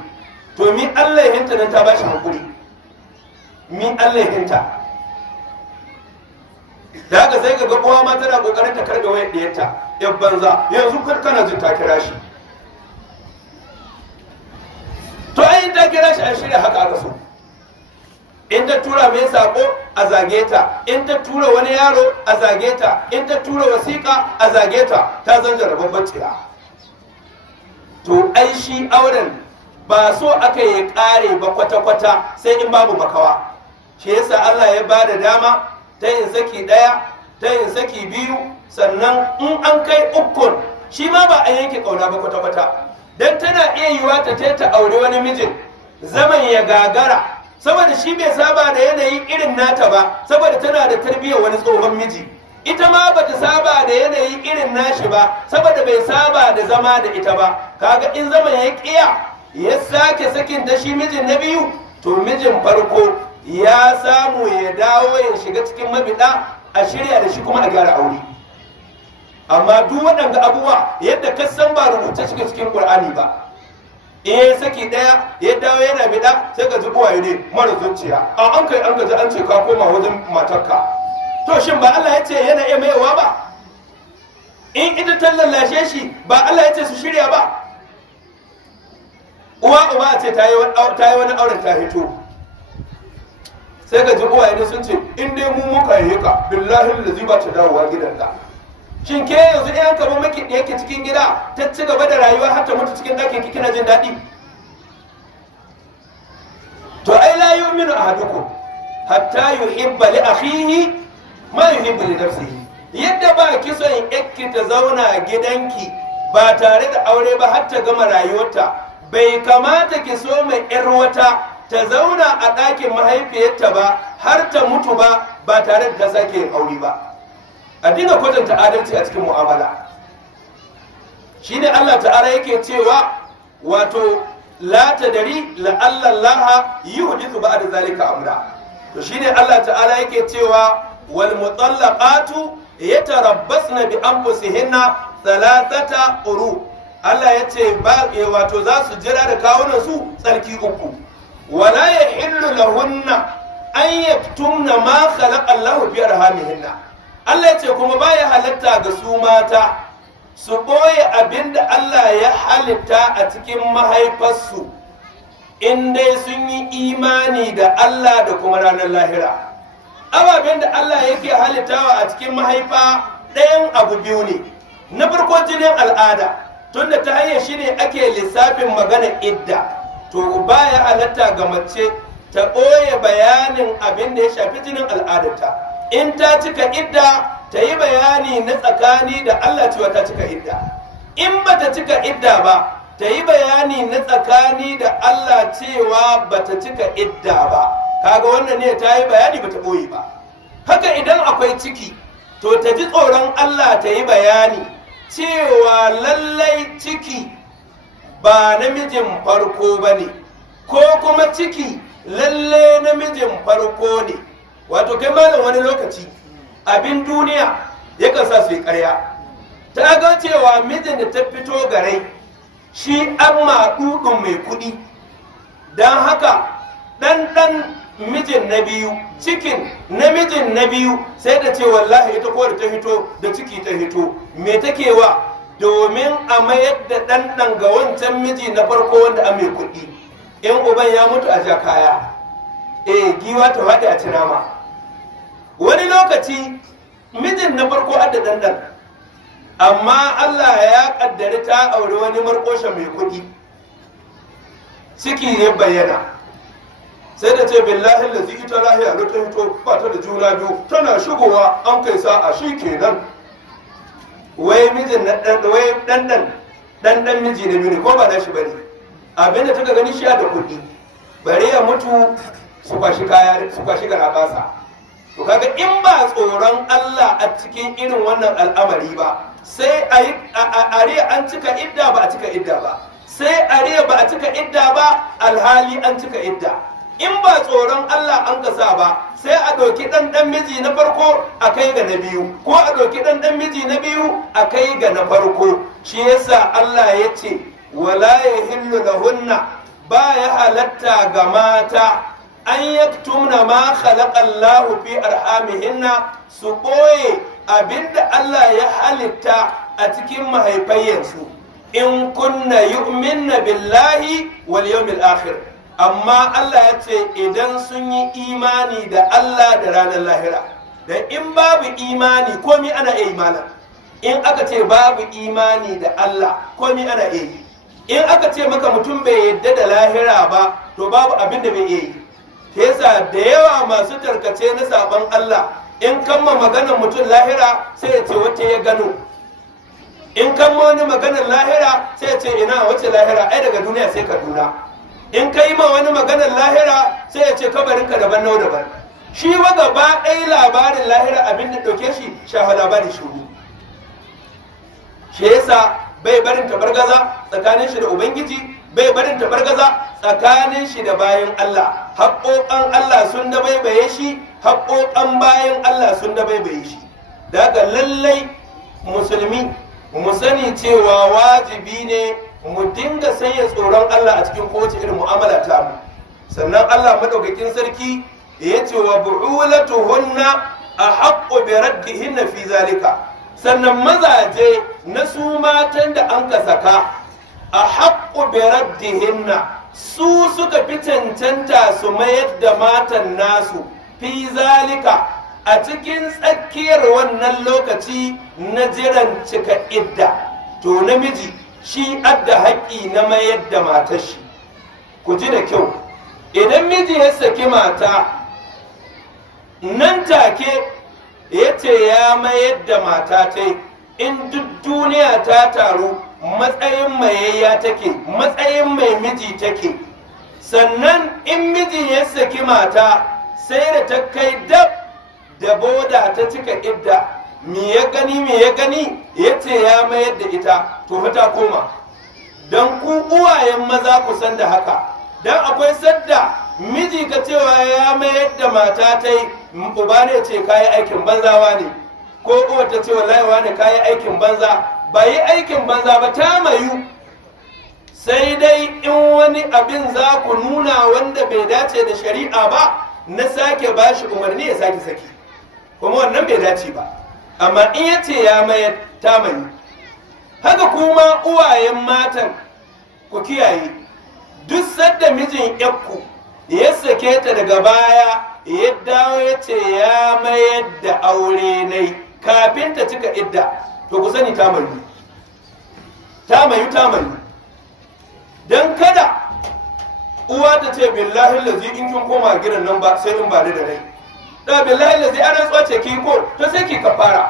To mi Allah ya hinta nan ta bashi hankuri, mi allahinta. Da haka sai ga uwa ma tana kokarin ta karga wayar diyarta yan banza, yanzu kana jin ta kira shi, to ai ta kira shi an shirya haka aka so. In ta tura mai sako a zage ta, in ta tura wani yaro a zage ta, in ta tura wasiƙa a zage ta, ta zan jarababban ciya. To ai shi auren ba so aka yi ƙare ba kwata-kwata sai in babu makawa. Shi yasa Allah ya ba da dama ta yin saki ɗaya, ta yin saki biyu, sannan in an kai ukun shi ma ba a yanke ƙauna ba kwata-kwata. Dan tana iya yiwa ta aure wani mijin zaman ya gagara, saboda shi bai saba da yanayi irin nata ba, saboda tana da tarbiyyar wani tsohon miji. Ita ma bata saba da yanayi irin nashi ba, saboda bai saba da zama da ita ba. Kaga in zaman ya kiya ya sake sakin da shi mijin na biyu, to mijin farko ya samu ya dawo ya shiga cikin mabida a shirya da shi kuma a gyara aure. Amma duk waɗanda abubuwa yadda ka san ba rubuce shiga cikin Qur'ani ba, in ya saki ɗaya ya dawo yana bida sai ka ji uwaye ne mara zuciya, an kai an gaji an ce ka koma wajen matarka. To shin ba Allah ya ce yana iya mayewa ba? In ita ta lallashe shi ba Allah ya ce su shirya ba? Uwa uba ce ta yi wani auren ta hito, sai ga ji uwaye ne sun ce in dai mu muka yi ka billahi lazi ba ta dawowa gidanka. Shin ke yanzu in ka ba maki da yake cikin gida ta ci gaba da rayuwa har ta mutu cikin ɗakin ki kina jin daɗi? To ai la yu'minu ahadukum hatta yuhibba li akhihi ma yuhibbu li nafsihi. Yadda ba ki son yakki ta zauna gidanki ba tare da aure ba har ta gama rayuwarta, bai kamata ki so mai yar wata ta zauna a ɗakin mahaifiyarta ba har ta mutu ba tare da ta sake yin aure ba. A dinga kwatanta adalci a cikin mu'amala. Shine Allah ta'ala yake cewa wato la tadari la'alla Allah yuhdithu ba'da zalika amra. To shine Allah ta'ala yake cewa wal mutallaqatu yatarabbasna bi anfusihinna thalathata quru. Allah yace ba wato za su jira da kawunan su tsarki uku. Wala yahillu lahunna an yaktumna ma khalaqa Allah bi arhamihinna. Allah ya ce kuma baya halatta ga su mata su ɓoye abinda Allah ya halitta a cikin mahaifarsu in dai sun yi imani da Allah da kuma ranar lahira. Ababen da Allah yake halittawa a cikin mahaifa ɗayan abu biyu ne. Na farko jinin al'ada, tunda ta hanyar shi ne ake lissafin magana idda, to baya halatta ga mace ta ɓoye bayanin abin da ya shafi jinin al'adarta. In ta cika idda ta yi bayani na tsakani da Allah cewa ta cika idda. In ba ta cika idda ba ta yi bayani na tsakani da Allah cewa ba ta cika idda ba. Kaga wannan ne ta yi bayani ba ta ɓoye ba. Haka idan akwai ciki to ta ji tsoron Allah ta yi bayani cewa lallai ciki ba namijin farko ba ne, ko kuma ciki lalle namijin farko ne. Wato kai malam wani lokaci abin duniya yakan sa su yi ƙarya. Ta ga cewa mijin da ta fito garai shi an maɗuɗin mai kuɗi, don haka ɗan mijin na biyu, cikin namijin na biyu sai da ce wallahi ita ko da ta hito da ciki ta hito me take wa, domin a mayar da ɗanɗan ga wancan miji na farko wanda an mai kuɗi. In uban ya mutu a ja kaya, giwa ta faɗi a ci nama. Wani lokaci mijin na farko adda dandan, amma Allah ya kaddari ta aure wani markoshin mai kuɗi, ciki ne bayyana, sai da ce billahi lazi ita lahiya ta hito ba ta da juna biyu, tana shigowa an kai sa'a shi kenan. Wai mijin na ɗanɗan miji na biyu ne ko ba da shi bane, abinda ta gani shi da kuɗi, bari ya mutu su kwashi kaya su kwashi garabasa. To kaga in ba tsoron Allah a cikin irin wannan al'amari ba, sai a riya an cika idda ba a cika idda ba, sai a riya ba a cika idda ba alhali an cika idda. In ba tsoron Allah an kasa ba, sai a ɗauki ɗan miji na farko a kai ga na biyu, ko a ɗauki ɗan miji na biyu a kai ga na farko. Shi yasa Allah ya ce wala yahillu lahunna, ba ya halatta ga mata an yaktumna ma khalaqa Allahu fi arhamihinna, su ɓoye abinda Allah ya halitta a cikin mahaifayyansu, in kunna yu'minna billahi wal yawmil akhir. Amma Allah ya ce idan sun yi imani da Allah da ranar lahira. Dan in babu imani komi ana iya imana. In aka ce babu imani da Allah komi ana iya yi. In aka ce maka mutum bai yadda da lahira ba, to babu abin da bai iya yi. Yasa da yawa masu tarkace na saban Allah, in kamma maganar mutum lahira sai ya ce wata ya gano. In kamma wani maganar lahira sai ya ce ina wace lahira, ai daga duniya sai Kaduna. In kai ma wani maganar lahira sai ya ce kabarinka daban nau daban. Shi wa gaba ɗaya labarin lahira abin da ɗauke shi shafa labarin shuru. Shi yasa bai barin tabargaza tsakanin shi da Ubangiji, bai barin tabargaza tsakanin shi da bayan Allah. Haƙoƙan Allah sun da baibaye shi, haƙoƙan bayan Allah sun da baibaye shi. Daga lallai musulmi mu sani cewa wajibi ne mu dinga sanya tsoron Allah a cikin kowace irin mu'amala ta mu. Sannan Allah madaukakin sarki ya ce wa bu'ulatuhunna ahaqqu bi raddihinna fi zalika. Sannan mazaje na su matan da an ka saka ahaqqu bi raddihinna, su suka fi cancanta su mayar da matan nasu fi zalika a cikin tsakiyar wannan lokaci na jiran cika idda. To namiji shi adda haƙƙi na mayar da matar shi. Ku ji da kyau, idan miji ya saki mata nan take ya ce ya mayar da mata ta, in duk duniya ta taru matsayin mayayya take, matsayin mai miji take. Sannan in miji ya saki mata sai da ta kai dab da boda ta cika idda, me ya gani ya ce ya mayar da ita, to ta koma. Don ku uwayen maza ku san da haka, don akwai sadda miji ka cewa ya mayar da mata ta yi, uba ne ce kayi aikin banzawa ne, ko uwa ta ce wallahi wane kayi aikin banza, ba yi aikin banza ba, ta mayu. Sai dai in wani abin za ku nuna wanda bai dace da shari'a ba, na sake bashi umarni ya sake saki, kuma wannan bai dace ba. Amma in ya ce ya mayar, ta mayu. Haka kuma uwayen matan ku kiyaye, duk sadda mijin yakku ya sake ta daga baya ya dawo ya ce ya mayar da aure nai kafin ta cika idda, to ku sani ta mayu. Don kada uwa ta ce billahi lazi in kin koma gidan nan ba sai in ba da rai. Da billahi lazi an rantsuwa ce ki ko, to sai ki kafara,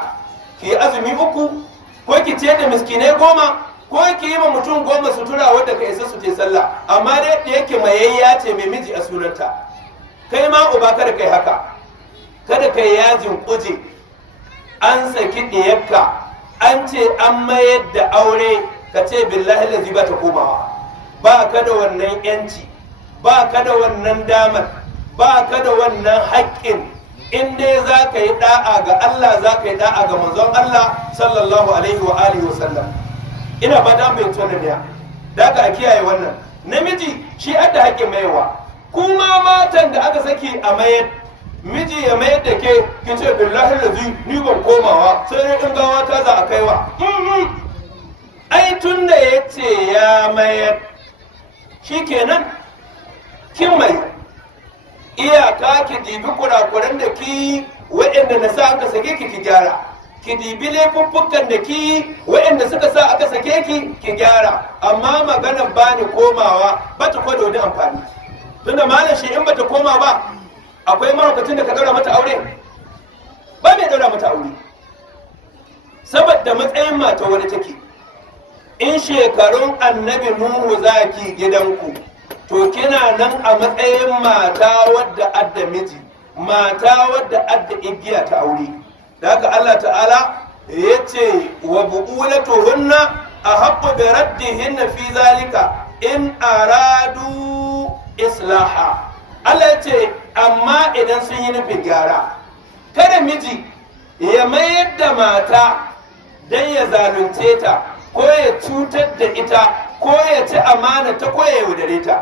ki azumi 3, ko ki ce da miskinai 10, ko ki yi ma mutum 10 sutura wadda ka isa su ce sallah. Amma dai da yake mayayya ce mai miji a sunanta, kai ma uba kada kai haka, kada kai yajin kuje. An saki diyarka, an ce an mayar da aure, ka ce billahi lazi ba ta komawa. Ba ka da wannan yanci, ba ka da wannan damar, ba ka da wannan haƙƙin. In dai za ka yi da'a ga Allah, za ka yi da'a ga manzon Allah sallallahu alaihi wa alihi wa sallam. Ina ba da mai tona ne, da ka kiyaye wannan. Namiji shi adda haƙƙin maiwa. Kuma matan da aka saki a mayar, miji ya mayar da ke, ki ce billahi lazi ni ban komawa, sai dai in gawa ta za a kaiwa. Ai tun da ya ce ya mayar, shi kenan kin mai. Iyaka ki dibi kurakuran da ki waɗanda na sa aka sake ki gyara, ki dibi laifuffukan da ki waɗanda suka sa aka sake ki gyara. Amma maganar bani komawa ba ta kwado wani amfani, tunda malam shi in ba ta koma ba, akwai mahaukacin da ka daura mata aure? Ba mai daura mata aure, saboda matsayin mata wani take. In shekarun annabi Nuhu zaki gidanku, to kina nan a matsayin mata wadda adda miji, mata wadda adda igiya ta aure. Da haka Allah ta'ala ya ce wa bu'ulatuhunna ahaqqu bi raddihinna fi zalika in aradu islaha. Allah ya ce amma idan sun yi nufin gyara. Kada miji ya mayar da mata dan ya zalunce ta, ko ya cutar da ita, ko ya ci amana ta, ko ya yaudare ta.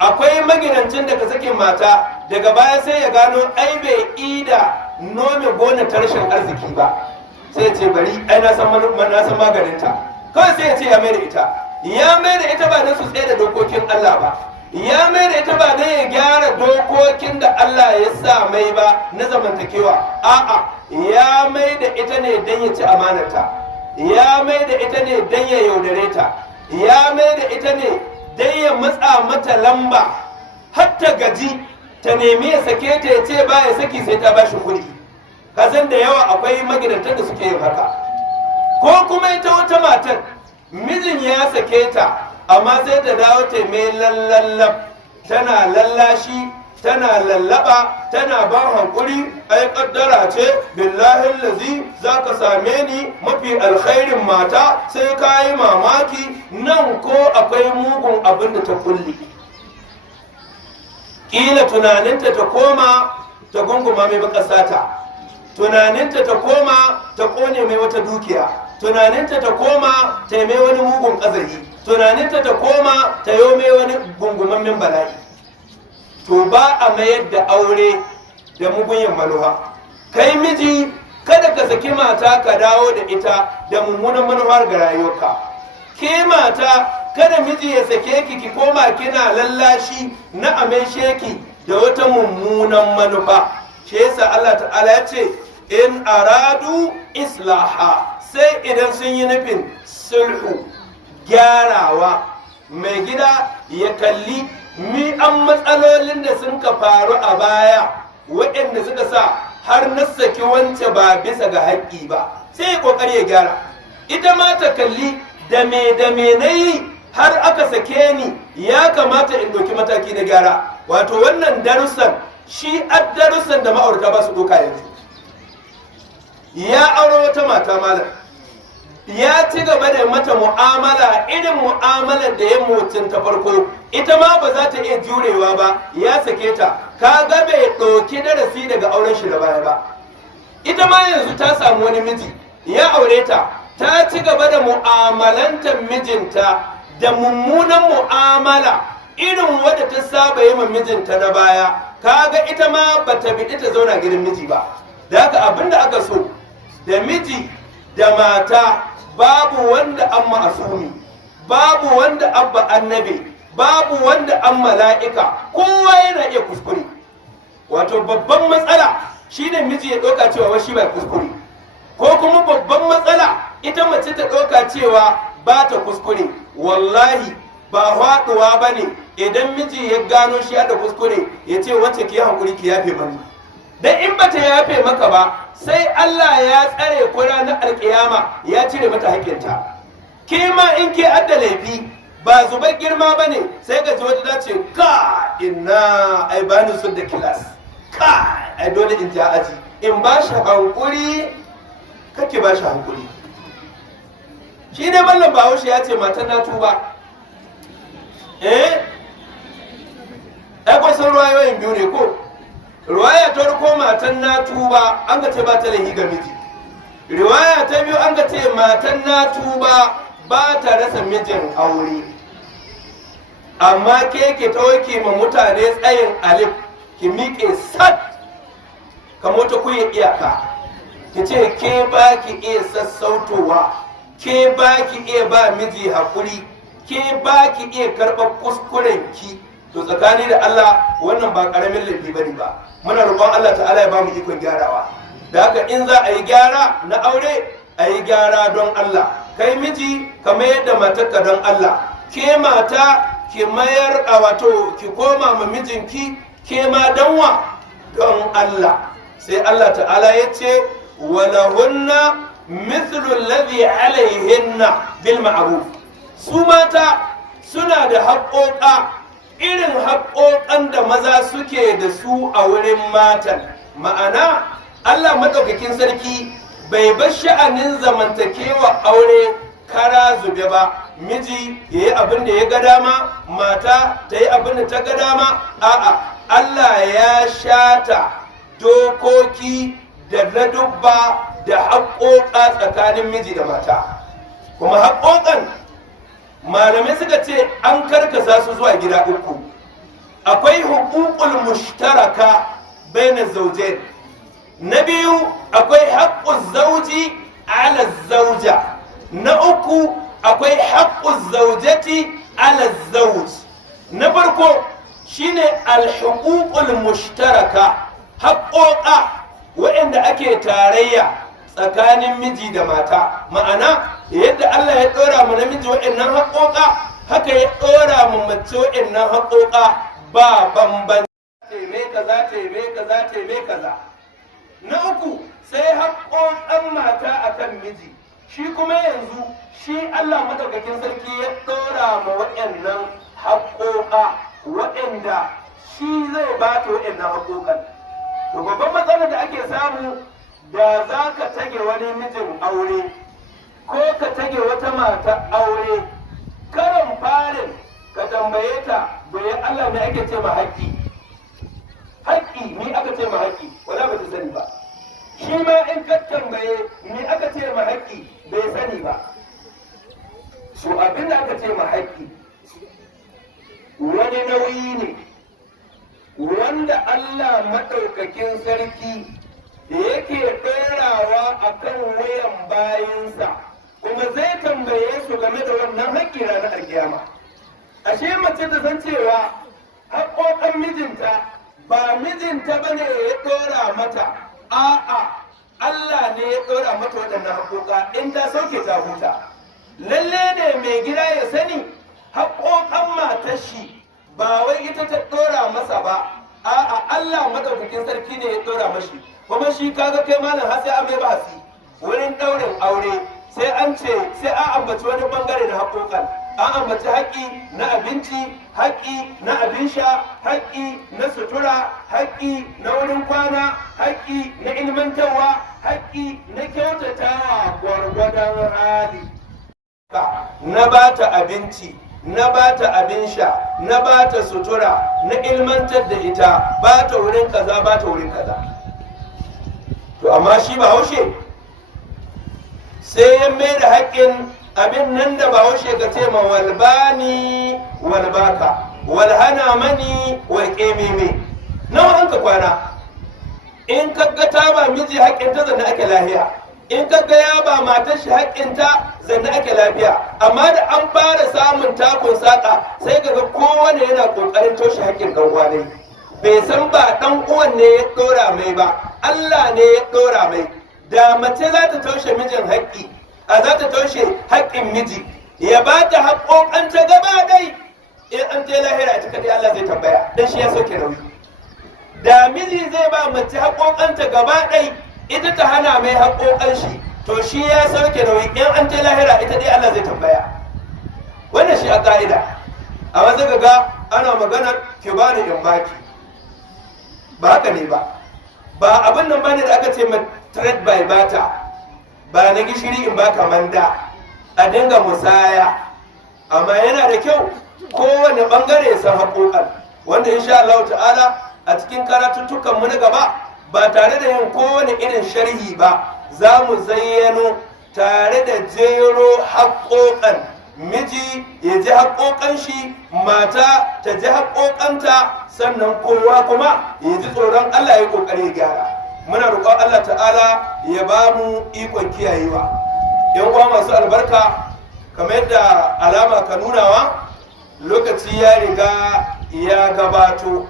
akwai magidancin da ka sake mata daga baya sai ya gano ai bai ida nome gona tarshen arziki ba, sai ya ce bari ai na san maganinta, kawai sai ya ce ya mai da ita ba don su tsaye da dokokin Allah ba, ya mai da ita ba don ya gyara dokokin da Allah ya sa mai ba na zamantakewa, a'a ya mai da ita ne don ya ci amanarta, ya mai da ita ne don ya yaudare ta, ya mai da ita ne don ya matsa mata lamba har ta gaji ta nemi ya sake ta ya ce ba ya saki sai ta ba shi kuɗi. Kasan da yawa akwai magidantar da suke yin haka. Ko kuma ita wata matar mijin ya sake ta amma sai ta dawo ta mai lallallab, tana lallashi, tana lallaba, tana ban hankuri, ai kaddara ce billahi lazi za ka same ni mafi alkhairin mata, sai ka yi mamaki nan ko akwai mugun abin da ta kulle. Ƙila tunaninta ta koma ta gunguma mai baka sata, tunaninta ta koma ta kone mai wata dukiya, tunaninta ta koma ta yi mai wani mugun ƙazari, tunaninta ta koma ta yi mai wani gungumammin bala'i. To ba a mayar da aure da mugunyin manufa. Kai miji kada ka saki mata ka dawo da ita da mummunan manufar ga rayuwarka. Ke mata kada miji ya sake ki koma kina lallashi na ameshe ki da wata mummunan manufa. Shi yasa Allah ta'ala ya ce in aradu islaha, sai idan sun yi nufin sulhu, gyarawa. Mai gida ya kalli mi an matsalolin da sun ka faru a baya waɗanda suka sa har na saki wance ba bisa ga haƙƙi ba, sai ƙoƙari ya gyara. Ita ma ta kalli da me na yi har aka sake ni, ya kamata in ɗauki mataki na gyara. Wato wannan darussan shi darussan da ma'aurata ba su ɗauka yanzu. Ya aure wata mata malam, ya ci gaba da mata mu'amala irin mu'amalar da ya motsin ta farko, ita ma ba za ta iya jurewa ba, ya sake ta, ka ga bai ɗauki darasi daga auren shi da baya ba. Ita ma yanzu ta samu wani miji, ya aure ta, ta ci gaba da mu'amalantar mijinta da mummunan mu'amala irin wadda ta saba yi ma mijinta na baya, ka ga ita ma ba ta biɗi ta zauna gidan miji ba. Da haka abin da aka so da miji da mata, babu wanda an ma'asumi, babu wanda abba annabi, babu wanda an mala'ika, kowa yana iya kuskure. Wato babban matsala shi ne miji ya ɗauka cewa shi bai kuskure, ko kuma babban matsala ita mace ta ɗauka cewa ba ta kuskure. Wallahi ba faɗuwa ba ne idan miji ya gano shi da kuskure ya ce wacce ki hankuri ki yafe mani. Dan in bata yafe maka ba, sai Allah ya tsare ku ranar alkiyama ya cire mata haƙƙinta. Ke ma in ke adda laifi ba zubar girma ba ne, sai ka ji wata ta ce ka ina ai ba ni sun da kilas, ka ai dole in ja aji, in ba shi hankuri kake ba shi hankuri. Shi ne mallam Bahaushe ya ce matan na tuba. Ai kwasan ruwayoyin biyu ne ko? Riwaya ta farko matan na tuba an ga ce ba ta lahi ga miji. Riwaya ta biyu an ga ce matan na tuba ba ta rasa mijin aure. Amma ke tawaki ma mutane tsayin alif, ki miƙe sat kamar ta kuyi iyaka. Ki ce ke ba ki iya sassautowa, ke ba ki iya ba miji haƙuri, ke ba ki iya karɓar kuskurenki. To tsakani da Allah wannan ba ƙaramin laifi bane ba. Muna roƙon Allah ta'ala ya ba mu ikon gyarawa. Da haka in za a yi gyara na aure, a yi gyara don Allah. Kai miji ka mayar da matarka don Allah, ke mata ki mayar a wato ki koma ma mijinki, ke ma danwa don Allah. Sai Allah ta'ala ya ce walahunna mithlu alladhi alaihinna bil ma'ruf. Su mata suna da haƙoƙa irin haƙoƙan da maza suke da su a wurin matan. Ma'ana Allah maɗaukakin sarki bai bar sha'anin zamantakewa aure kara zube ba. Miji ya yi abin da ya ga dama, mata ta yi abin da ta ga dama. A'a, Allah ya shata dokoki da ladubba da haƙoƙa tsakanin miji da mata. Kuma haƙoƙan malamai suka ce an karkasa su zuwa gida uku. akwai huququl mushtaraka baina zawjain. Na biyu akwai haqquz zawji ala zawja. Na uku akwai haqquz zawjati ala zawj. Na farko shine al-huququl mushtaraka, haƙoƙa waɗanda ake tarayya tsakanin miji da mata. Ma'ana yadda Allah ya ɗora mu namiji waɗannan haƙoƙa, haka ya ɗora mu mace waɗannan haƙoƙa ba bambanci. Taime kaza, taime kaza, taime kaza. Na uku sai haƙoƙan mata akan miji. Shi kuma yanzu shi Allah madaukakin sarki ya ɗora ma waɗannan haƙoƙa waɗanda shi zai ba ta waɗannan haƙoƙan. To babban matsalar da ake samu, da za ka tage wani mijin aure ko ka tage wata mata aure, karan farin ka tambaye ta bai Allah ne ake ce ma haƙƙi. Haƙƙi ni aka ce ma haƙƙi, wala ba ta sani ba. Shi ma in ka tambaye ni aka ce ma haƙƙi bai sani ba. So abin da aka ce ma haƙƙi wani nauyi ne wanda Allah maɗaukakin sarki yake ɗorawa a kan wayan bayinsa, kuma zai tambaye su game da wannan haƙƙi ranar alkiyama. Ashe mace ta san cewa haƙoƙan mijinta ba mijinta ba ne ya ɗora mata, a'a Allah ne ya ɗora mata waɗannan haƙoƙa, in ta sauke ta huta. Lalle ne mai gida ya sani haƙoƙan matar shi ba wai ita ta ɗora masa ba, a'a Allah madaukakin sarki ne ya ɗora mashi. Kuma shi kaga kai malam har sai an mai basi wurin ɗaurin aure, sai an ambaci wani bangare na haƙoƙan. An ambaci haƙƙi na abinci, haƙƙi na abin sha, haƙƙi na sutura, haƙƙi na wurin kwana, haƙƙi na ilmantarwa, haƙƙi na kyautatawa gwargwadon hali. Na ba ta abinci, na ba ta abin sha, na ba ta sutura, na ilmantar da ita, ba ta wurin kaza, ba ta wurin kaza. To amma shi Bahaushe sai ya mai da haƙƙin abin nan da Bahaushe ka ce ma walbani walbaka, walhana mani walƙememe. Nawa an ka kwana? In ka ga ta ba miji haƙƙinta zanne ake lafiya, in ka ga ya ba matar shi haƙƙinta zanne ake lafiya. Amma da an fara samun takun saƙa sai ka ga kowane yana ƙoƙarin toshe haƙƙin ɗan uwa ne. Bai san ba ɗan uwan ne ya ɗora mai ba, Allah ne ya ɗora mai. Da mace za ta taushe mijin haƙƙi, za ta taushe haƙƙin miji, ya ba ta haƙoƙanta gaba dai, in an je lahira ita kaɗai Allah zai tambaya, dan shi ya sauke nauyi. Da miji zai ba mace haƙoƙanta gaba ɗai, ita ta hana mai haƙoƙan shi, to shi ya sauke nauyi, in an je lahira ita dai Allah zai tambaya. Wannan shi a ƙa'ida. Amma zai ga ana maganar ki bani in baki. Ba haka ne ba. Ba abin nan bane da aka ce ma trade by barter. Ba na gishiri in baka manda, a dinga musaya. Amma yana da kyau kowane bangare ya san haƙoƙan, wanda insha Allah ta'ala a cikin karatuttukan mu na gaba ba tare da yin kowane irin sharhi ba, za mu zayyano tare da jero haƙoƙan. Miji ya ji haƙoƙan shi, mata ta ji haƙoƙanta, sannan kowa kuma ya ji tsoron Allah ya ƙoƙari ya gyara. Muna roƙon Allah ta'ala ya ba mu ikon kiyayewa. Yan uwa masu albarka, kamar yadda alama ka nunawa, lokaci ya riga ya gabato.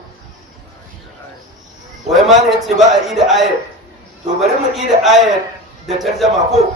Wai ma ne ce ba a yi da ayar, to bari mu yi da ayar da tarjama ko.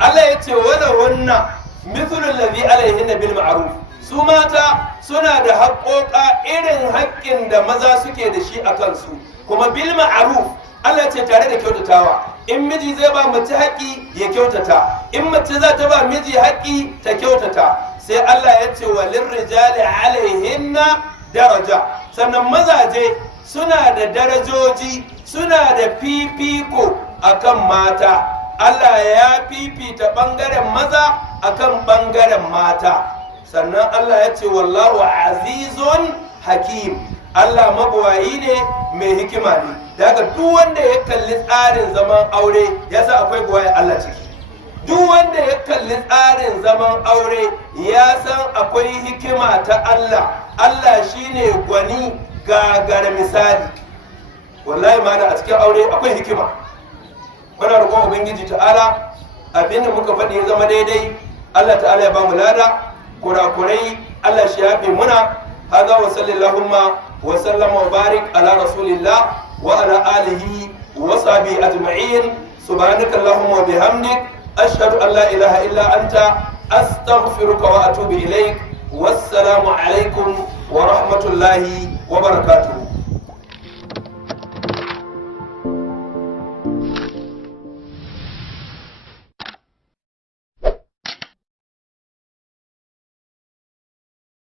Allah ya ce wala wannan mithlul ladhi alaihinna bil ma'ruf. Su mata suna da haƙoƙa irin haƙƙin da maza suke da shi a kansu, kuma bil ma'ruf. Allah ce tare da kyautatawa. In miji zai ba mace haƙƙi ya kyautata, in mace za ta ba miji haƙƙi ta kyautata. Sai Allah ya ce walin rijali alaihinna daraja. Sannan mazaje suna da darajoji, suna da fifiko akan mata. Allah ya fifita ɓangaren maza akan ɓangaren mata. Sannan Allah ya ce wallahu azizun hakim. Allah mabuwayi ne mai hikima ne. Daga duk wanda ya kalli tsarin zaman aure ya sa akwai buwaye Allah ciki. duk wanda ya kalli tsarin zaman aure ya san akwai hikima ta Allah. Allah shine gwani gagar misali. Wallahi mana a cikin aure akwai hikima. Muna roƙon ubangiji ta'ala abinda muka faɗi ya zama daidai, Allah ta'ala ya ba mu lada, kurakurai Allah shi yafe muna. Hadha wa sallallahu wa sallama wa barik ala rasulillah wa ala alihi wa sahbihi ajma'in. Subhanaka allahumma wa bihamdik ashhadu an la ilaha illa anta astaghfiruka wa atubu ilaik. Wassalamu alaikum wa rahmatullahi wa barakatuh.